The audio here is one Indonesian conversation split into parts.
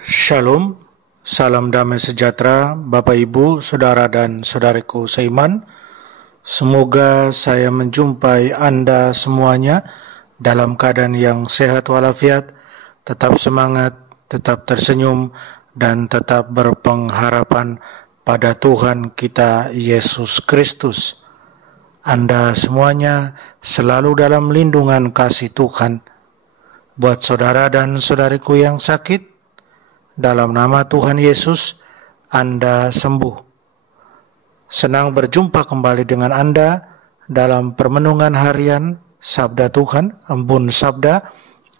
Shalom, salam damai sejahtera Bapak Ibu, Saudara dan Saudariku seiman. Semoga saya menjumpai Anda semuanya dalam keadaan yang sehat walafiat, tetap semangat, tetap tersenyum, dan tetap berpengharapan pada Tuhan kita Yesus Kristus. Anda semuanya selalu dalam lindungan kasih Tuhan. Buat saudara dan saudariku yang sakit, dalam nama Tuhan Yesus, Anda sembuh. Senang berjumpa kembali dengan Anda dalam permenungan harian Sabda Tuhan, Embun Sabda,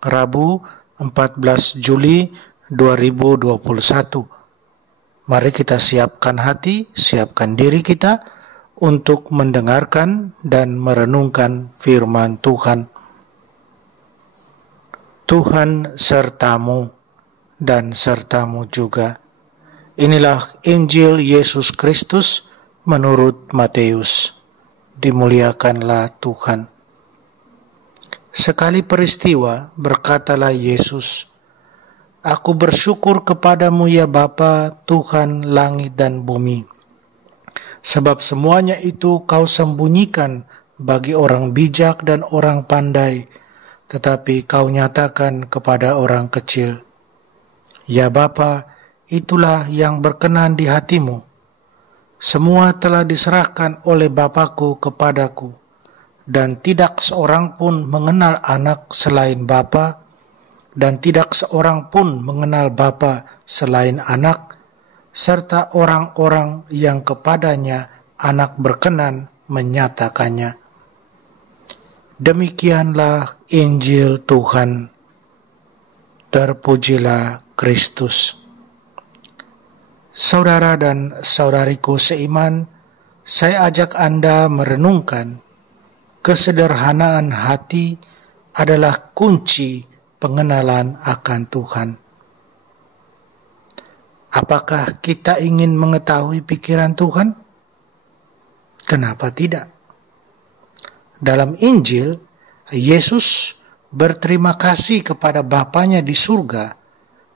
Rabu 14 Juli 2021. Mari kita siapkan hati, siapkan diri kita untuk mendengarkan dan merenungkan firman Tuhan. Tuhan sertamu dan sertamu juga. Inilah Injil Yesus Kristus menurut Matius. Dimuliakanlah Tuhan. Sekali peristiwa berkatalah Yesus, "Aku bersyukur kepadamu ya Bapa, Tuhan langit dan bumi. Sebab semuanya itu kau sembunyikan bagi orang bijak dan orang pandai, tetapi kau nyatakan kepada orang kecil. Ya Bapa, itulah yang berkenan di hatimu. Semua telah diserahkan oleh Bapakku kepadaku, dan tidak seorang pun mengenal anak selain Bapa, dan tidak seorang pun mengenal Bapa selain anak, serta orang-orang yang kepadanya anak berkenan menyatakannya." Demikianlah Injil Tuhan. Terpujilah Kristus. Saudara dan saudariku seiman, saya ajak Anda merenungkan kesederhanaan hati adalah kunci pengenalan akan Tuhan. Apakah kita ingin mengetahui pikiran Tuhan? Kenapa tidak? Dalam Injil, Yesus berterima kasih kepada Bapanya di surga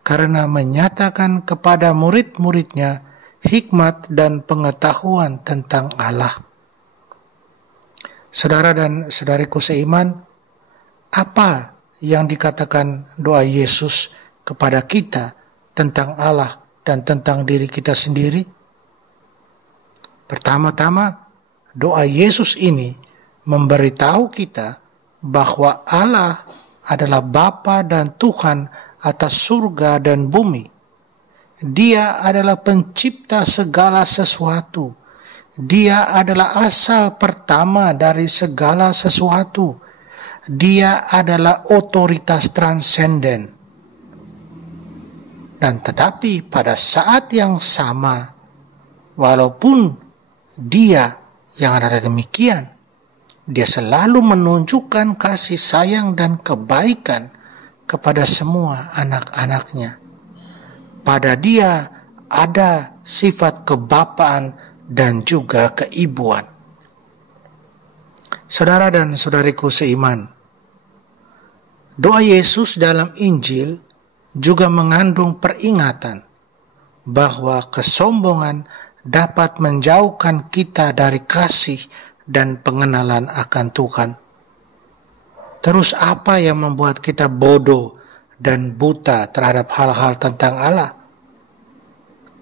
karena menyatakan kepada murid-muridnya hikmat dan pengetahuan tentang Allah. Saudara dan saudariku seiman, apa yang dikatakan doa Yesus kepada kita tentang Allah dan tentang diri kita sendiri? Pertama-tama, doa Yesus ini memberitahu kita bahwa Allah adalah Bapa dan Tuhan atas surga dan bumi. Dia adalah pencipta segala sesuatu. Dia adalah asal pertama dari segala sesuatu. Dia adalah otoritas transenden. Dan tetapi pada saat yang sama, walaupun Dia yang adalah demikian, Dia selalu menunjukkan kasih sayang dan kebaikan kepada semua anak-anaknya. Pada Dia ada sifat kebapaan dan juga keibuan. Saudara dan saudariku seiman, doa Yesus dalam Injil juga mengandung peringatan bahwa kesombongan dapat menjauhkan kita dari kasih dan pengenalan akan Tuhan. Terus apa yang membuat kita bodoh dan buta terhadap hal-hal tentang Allah?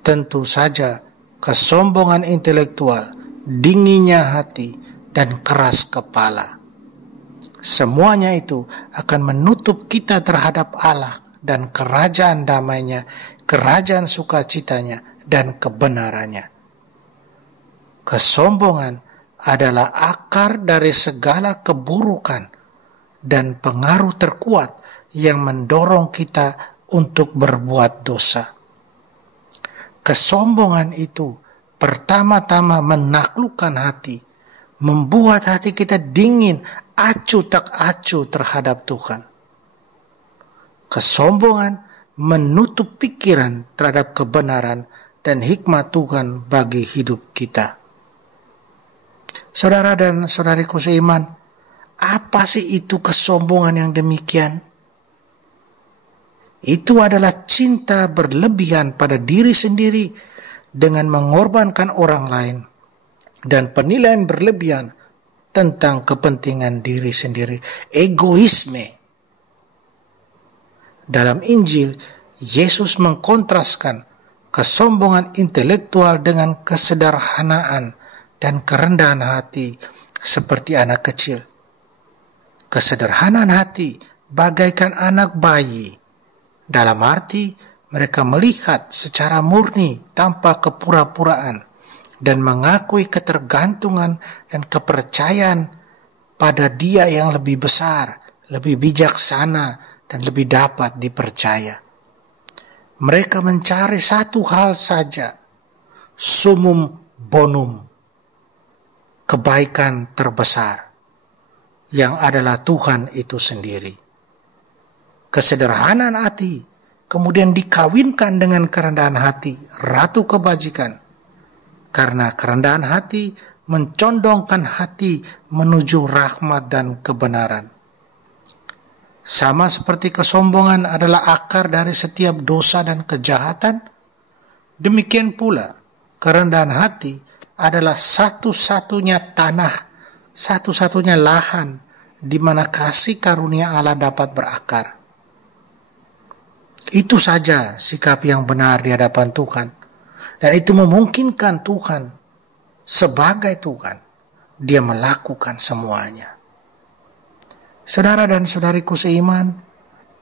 Tentu saja kesombongan intelektual, dinginnya hati, dan keras kepala. Semuanya itu akan menutup kita terhadap Allah dan kerajaan damainya, kerajaan sukacitanya, dan kebenarannya. Kesombongan adalah akar dari segala keburukan dan pengaruh terkuat yang mendorong kita untuk berbuat dosa. Kesombongan itu pertama-tama menaklukkan hati, membuat hati kita dingin, acuh tak acuh terhadap Tuhan. Kesombongan menutup pikiran terhadap kebenaran dan hikmat Tuhan bagi hidup kita. Saudara dan saudariku seiman, apa sih itu kesombongan yang demikian? Itu adalah cinta berlebihan pada diri sendiri dengan mengorbankan orang lain, dan penilaian berlebihan tentang kepentingan diri sendiri, egoisme. Dalam Injil, Yesus mengkontraskan kesombongan intelektual dengan kesederhanaan dan kerendahan hati seperti anak kecil. Kesederhanaan hati bagaikan anak bayi, dalam arti mereka melihat secara murni tanpa kepura-puraan dan mengakui ketergantungan dan kepercayaan pada Dia yang lebih besar, lebih bijaksana, dan lebih dapat dipercaya. Mereka mencari satu hal saja, summum bonum, kebaikan terbesar, yang adalah Tuhan itu sendiri. Kesederhanaan hati kemudian dikawinkan dengan kerendahan hati, ratu kebajikan. Karena kerendahan hati mencondongkan hati menuju rahmat dan kebenaran. Sama seperti kesombongan adalah akar dari setiap dosa dan kejahatan, demikian pula kerendahan hati adalah satu-satunya tanah, satu-satunya lahan di mana kasih karunia Allah dapat berakar. Itu saja sikap yang benar di hadapan Tuhan. Dan itu memungkinkan Tuhan, sebagai Tuhan, Dia melakukan semuanya. Saudara dan saudariku seiman,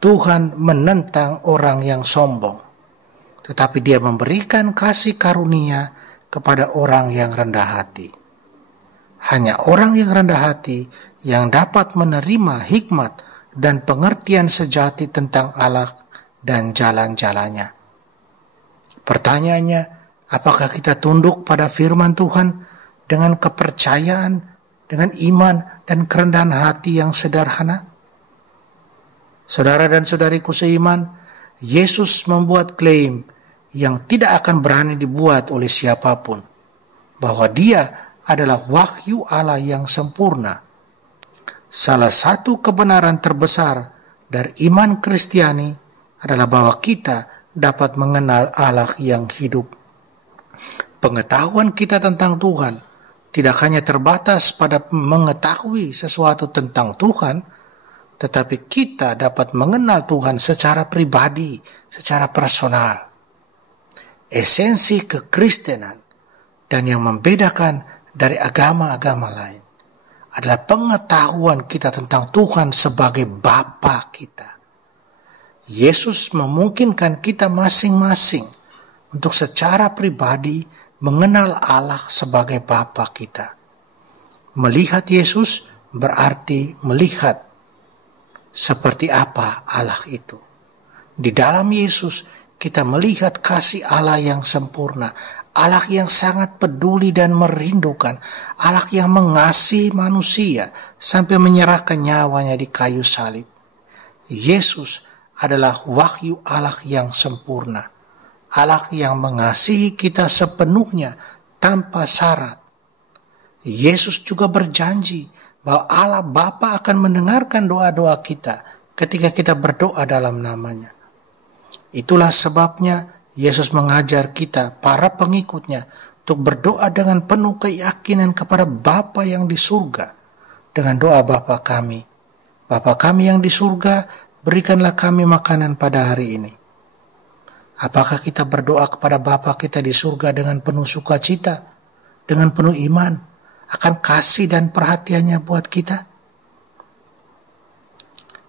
Tuhan menentang orang yang sombong, tetapi Dia memberikan kasih karunia kepada orang yang rendah hati. Hanya orang yang rendah hati yang dapat menerima hikmat dan pengertian sejati tentang Allah dan jalan-jalannya. Pertanyaannya, apakah kita tunduk pada firman Tuhan dengan kepercayaan, dengan iman dan kerendahan hati yang sederhana? Saudara dan saudariku seiman, Yesus membuat klaim yang tidak akan berani dibuat oleh siapapun, bahwa Dia adalah wahyu Allah yang sempurna. Salah satu kebenaran terbesar dari iman Kristiani adalah bahwa kita dapat mengenal Allah yang hidup. Pengetahuan kita tentang Tuhan tidak hanya terbatas pada mengetahui sesuatu tentang Tuhan, tetapi kita dapat mengenal Tuhan secara pribadi, secara personal. Esensi kekristenan dan yang membedakan dari agama-agama lain adalah pengetahuan kita tentang Tuhan sebagai Bapa kita. Yesus memungkinkan kita masing-masing untuk secara pribadi mengenal Allah sebagai Bapa kita. Melihat Yesus berarti melihat seperti apa Allah itu. Di dalam Yesus kita melihat kasih Allah yang sempurna, Allah yang sangat peduli dan merindukan, Allah yang mengasihi manusia sampai menyerahkan nyawanya di kayu salib. Yesus adalah wahyu Allah yang sempurna, Allah yang mengasihi kita sepenuhnya tanpa syarat. Yesus juga berjanji bahwa Allah Bapa akan mendengarkan doa-doa kita ketika kita berdoa dalam namanya. Itulah sebabnya Yesus mengajar kita, para pengikutnya, untuk berdoa dengan penuh keyakinan kepada Bapa yang di surga, dengan doa Bapa kami. Bapa kami yang di surga, berikanlah kami makanan pada hari ini. Apakah kita berdoa kepada Bapa kita di surga dengan penuh sukacita, dengan penuh iman, akan kasih dan perhatiannya buat kita?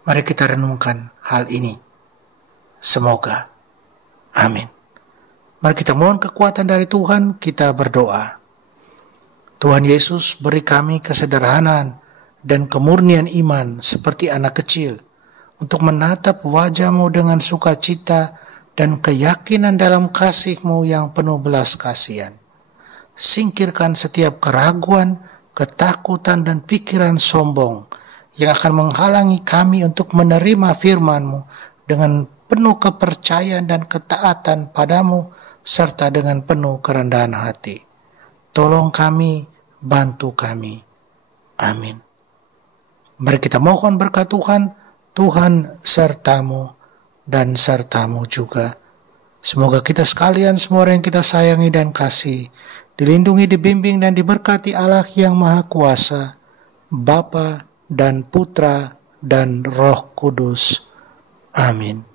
Mari kita renungkan hal ini. Semoga. Amin. Mari kita mohon kekuatan dari Tuhan, kita berdoa. Tuhan Yesus, beri kami kesederhanaan dan kemurnian iman seperti anak kecil, untuk menatap wajah-Mu dengan sukacita dan keyakinan dalam kasih-Mu yang penuh belas kasihan. Singkirkan setiap keraguan, ketakutan, dan pikiran sombong yang akan menghalangi kami untuk menerima firman-Mu dengan penuh kepercayaan dan ketaatan padamu, serta dengan penuh kerendahan hati. Tolong kami, bantu kami. Amin. Mari kita mohon berkat Tuhan, Tuhan sertamu. dan sertamu juga. Semoga kita sekalian, semua orang yang kita sayangi dan kasih, dilindungi, dibimbing, dan diberkati Allah yang Maha Kuasa, Bapa dan Putra dan Roh Kudus. Amin.